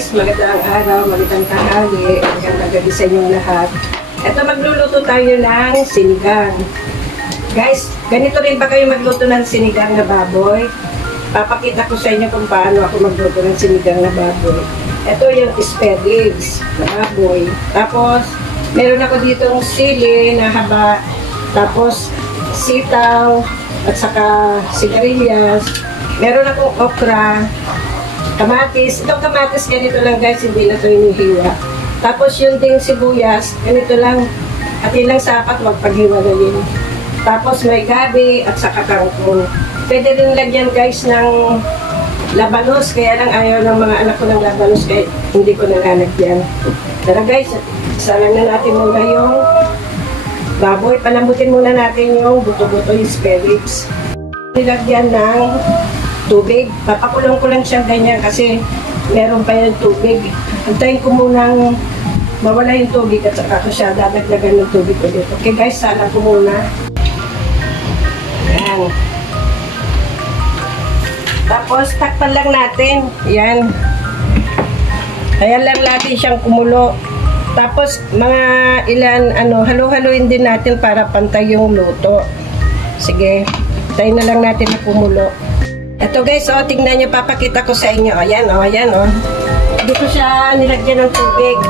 guys, magandang araw, magandang tanghali, magandang gabi sa inyong lahat. Ito, magluluto tayo ng sinigang. Guys, ganito rin ba kayo magluto ng sinigang na baboy? Papakita ko sa inyo kung paano ako magluto ng sinigang na baboy. Ito yung spare ribs na baboy. Tapos, meron ako ditong sili na haba. Tapos, sitaw at saka sigarilyas. Meron akong okra, kamatis. Itong kamatis, ganito lang guys, hindi na ito hinihiwa. Tapos yung ding sibuyas, ganito lang. At yun lang sapat, wag paghiwalayin. Tapos may gabi at saka kangkong. Pwede rin lagyan guys ng labanos, kaya lang ayaw ng mga anak ko ng labanos, kaya hindi ko nalalagyan. Tara guys, isalang na natin muna yung baboy. Palambutin muna natin yung buto-buto, yung spare ribs. Nilagyan ng tubig. Papakulong ko lang siya ganyan kasi meron pa yung tubig. Antayin ko munang mawala yung tubig at saka ko siya dadagdagan ng tubig ulit. Okay guys, salang ko muna. Ayan. Tapos takpan lang natin. Ayan. Ayan lang natin siyang kumulo. Tapos mga ilan, halo-haloin din natin para pantay yung luto. Sige, tayo na lang natin na kumulo. Ito guys, tingnan nyo, papakita ko sa inyo. Ayan, ayan, Dito siya nilagyan ng tubig,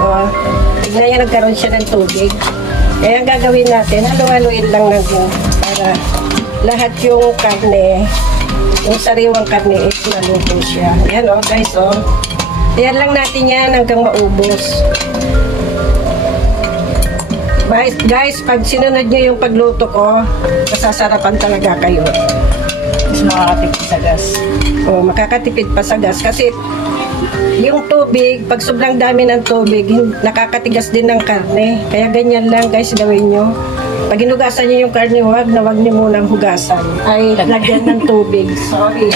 Tingnan nyo, nagkaroon siya ng tubig. Kaya ang gagawin natin, halo-haloin lang natin para lahat yung karne, yung sariwang karne, naluto siya. Ayan, guys, Ayan lang natin yan hanggang maubos. Guys, pag sinunod nyo yung pagluto ko, masasarapan talaga kayo. Mas makakatipid sa gas. Makakatipid pa sa gas. Kasi yung tubig, pag sobrang dami ng tubig, nakakatigas din ng karne. Kaya ganyan lang guys, gawin nyo. Pag hinugasan nyo yung karne, wag nyo munang hugasan. Ay, lagyan ng tubig. Sorry.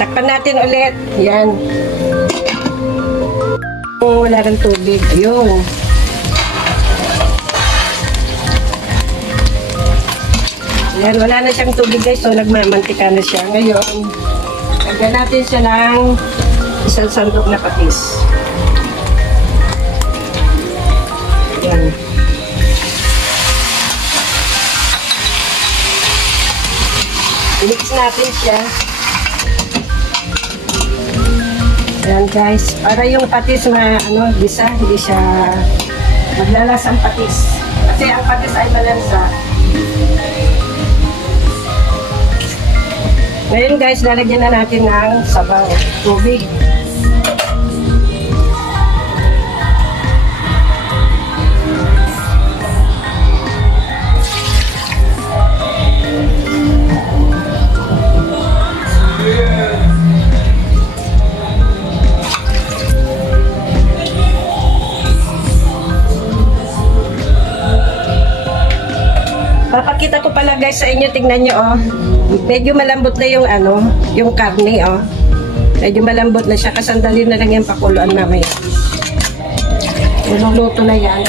Takpan natin ulit. Yan. Wala ng tubig. Ayun. Yan, wala na siyang tubig guys, so nagmamantika na siya. Ngayon, lagyan natin siya ng isang sandok na patis. Yan. Mix natin siya. Yan guys, para yung patis bisa, hindi siya maglalasang patis. Kasi ang patis ay malansa. Ngayon guys, lalagyan na natin ng sabaw, tubig. Papakita ko pala guys sa inyo, tingnan nyo medyo malambot na yung yung karne medyo malambot na siya, kasandali na lang yung pakuluan mamaya. Luluto na yan.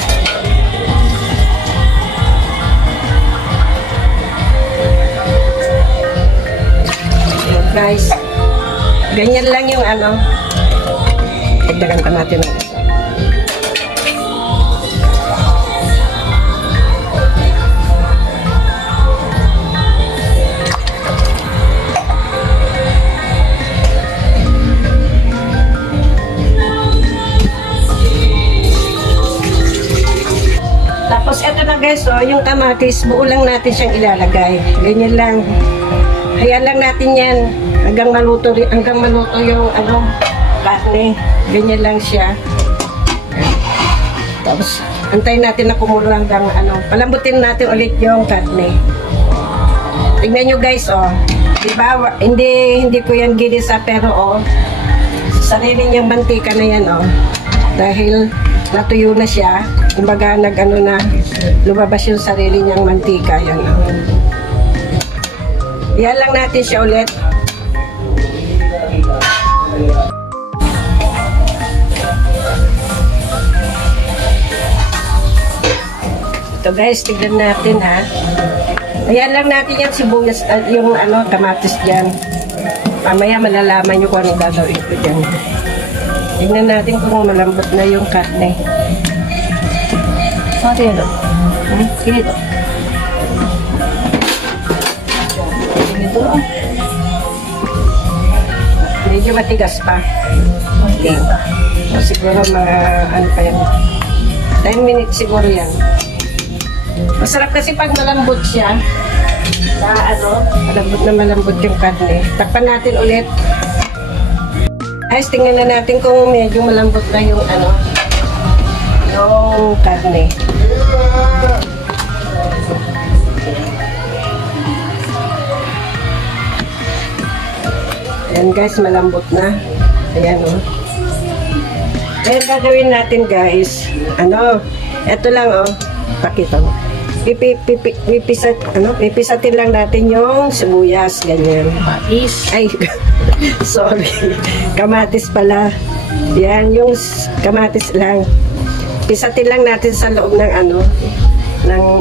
Guys, ganyan lang yung dagdagan pa natin ng isa. Tapos eto na guys, yung kamatis, buo lang natin siyang ilalagay. Ganyan lang. Hayaan lang natin yan hanggang maluto yung karne. Ganyan lang siya. Tapos antayin natin na kumulo hanggang palambutin natin ulit yung karne. Tingnan nyo guys, diba, hindi ko yan ginisa, pero sarili niyang mantika na yan, dahil natuyo na siya, kumbaga lumabas yung sarili niyang mantika, yan. Yan lang natin siya ulit. Ito guys, tignan natin ha. Ayan lang natin yung sibuyas, yung kamatis dyan. Mamaya malalaman nyo kung anong gagawin ko dyan. Tingnan natin kung malambot na yung karne. Sorry, ano? Ganito. Ganito. Medyo matigas pa. Okay. So, siguro mga ano pa yan. 10 minutes siguro yan. Masarap kasi pag malambot siya. Sa ano, malambot yung karne. Takpan natin ulit. Guys, tingnan na natin kung medyo malambot na yung ano, yung karne. Ayan guys, malambot na. Ayan o. Kaya gagawin natin guys, ano, eto lang o, pakita mo. Pipisatin lang natin yung sibuyas, ganyan. Kamatis. Ay, sorry. Kamatis pala. Yan, yung kamatis lang. Pisatin lang natin sa loob ng ano,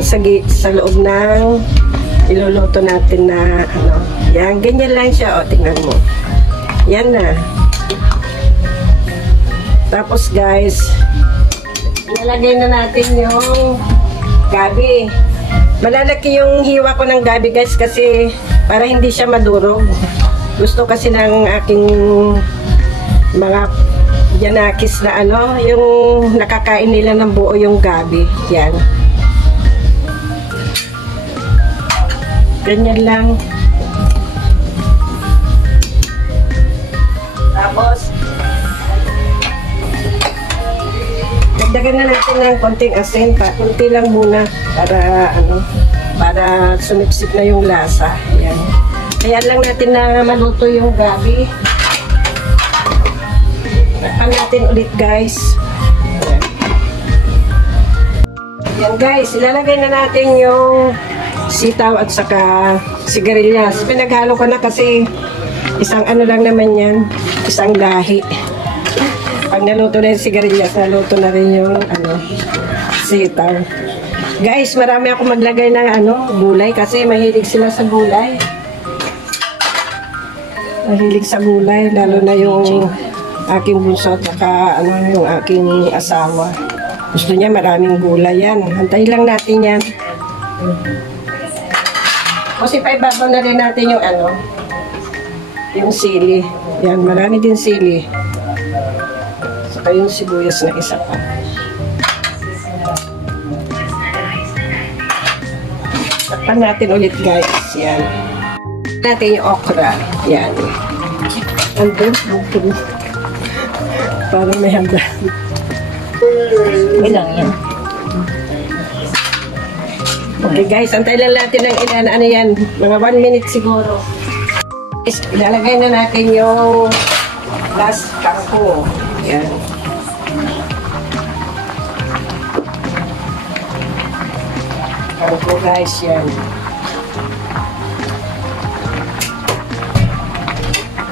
sa loob ng iluluto natin na ano. Yan, ganyan lang siya. O, tingnan mo. Yan na. Tapos guys, ilalagay na natin yung gabi. Malalaki yung hiwa ko ng gabi guys kasi para hindi siya madurog. Gusto kasi ng aking mga Janakis na ano, yung nakakain nila ng buo yung gabi. Yan. Ganyan lang. Tapos, dagdagan na natin ng konting asin pa. Konti lang muna para ano, para sumipsip na yung lasa. Yan. Kaya lang natin na maluto yung gabi. Takpan natin ulit guys. Yan guys, ilalagay na natin yung sitaw at saka sigarilyas. Pinaghalo ko na kasi isang ano lang naman yan, isang lahi. Pag naluto na yung sigarilyas, naluto na rin yung ano, sitaw. Guys, marami ako maglagay ng ano, gulay kasi mahilig sila sa gulay. Mahilig sa gulay, lalo na yung aking bunso at saka ano, yung aking asawa. Gusto niya maraming gulay yan. Antayin lang natin yan. Kasi paibabaw na rin natin yung ano, yung sili. Yan, marami din sili. Saka yung sibuyas na isa pa. Takpan natin ulit guys. Yan. Natin yung okra. Yan. Andun. Parang may handa. Ilang yan. Okay guys, antayin lang natin ng ilan, ano yan, mga 1 minute siguro. Guys, ilalagay na natin yung last kangkong. Yan. Kangkong guys, yan.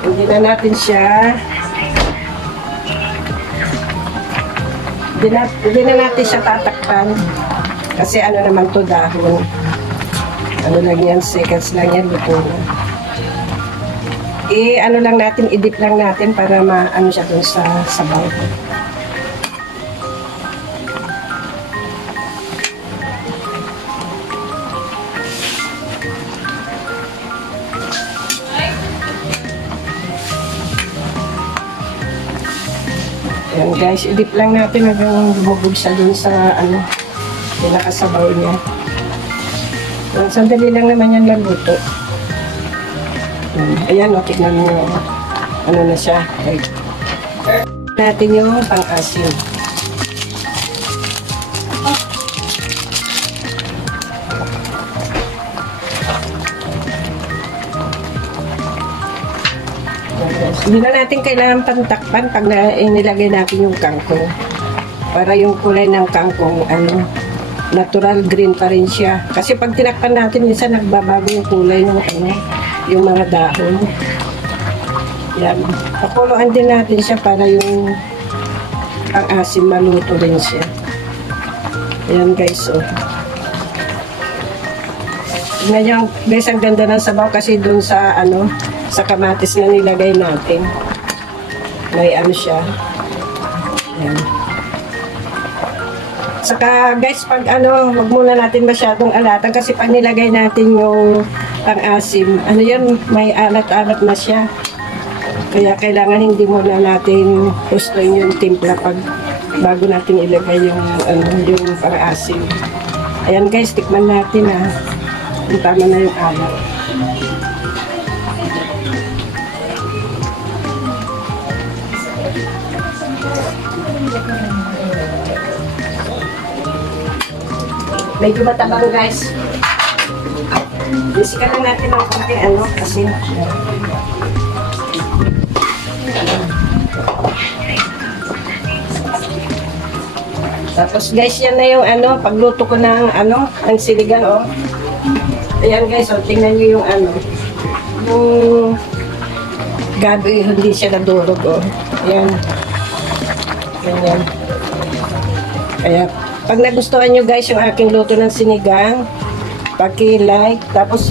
Hindi na natin siya. Hindi na natin siya tatakpan. Kasi ano naman to, dahon. Ano lang yan, seconds lang yan, luto na. Ano lang natin, i-dip lang natin para maano siya dun sa sabaw. Yan guys, i-dip lang natin hanggang lumubog siya dun sa ano, pinakasabaw niya. Sandali lang naman yan naluto. Ayan o, tignan mo. Ano na siya. Okay. Natin yung pang-asin. Hindi na natin kailangan pantakpan pag nilagay natin yung kangkong. Para yung kulay ng kangkong, ano, natural green pa rin siya. Kasi pag tinakpan natin, minsan nagbabago yung kulay ng ano, yung mga dahon. Yan. Pakuluan din natin siya para yung pang-asim maluto rin siya. Ayan guys, oh. Tingnan nyo, guys, ang ganda ng sabaw kasi dun sa ano, sa kamatis na nilagay natin. May ano siya, Yan. Saka guys, pag wag muna natin masyadong alatan kasi pag nilagay natin yung pang-asim, yan, may alat-alat na siya. Kaya kailangan hindi muna natin gustuin yung timpla pag bago natin ilagay yung yung pang-asim. Ayan guys, tikman natin kung tama na yung alat. Medyo matabang guys. Bisikan lang natin ng konti kasi tapos guys, yan na yung pagluto ko ng ng sinigang Ayan guys, tingnan niyo yung yung gabi, hindi siya nadurog Ayan. Ganyan. Kaya pag nagustuhan nyo guys yung aking luto ng sinigang, paki-like, tapos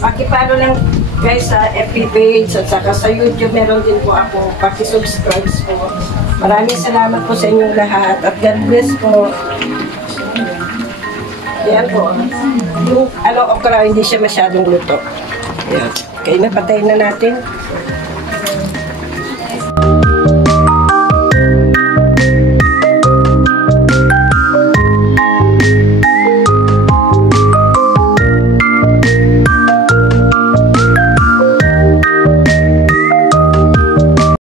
paki-follow lang guys sa FB page at saka sa YouTube meron din po ako, paki-subscribe po. Maraming salamat po sa inyong lahat at God bless po. Yan po. Yung okra hindi siya masyadong luto. Yan. Okay, napatayin na natin.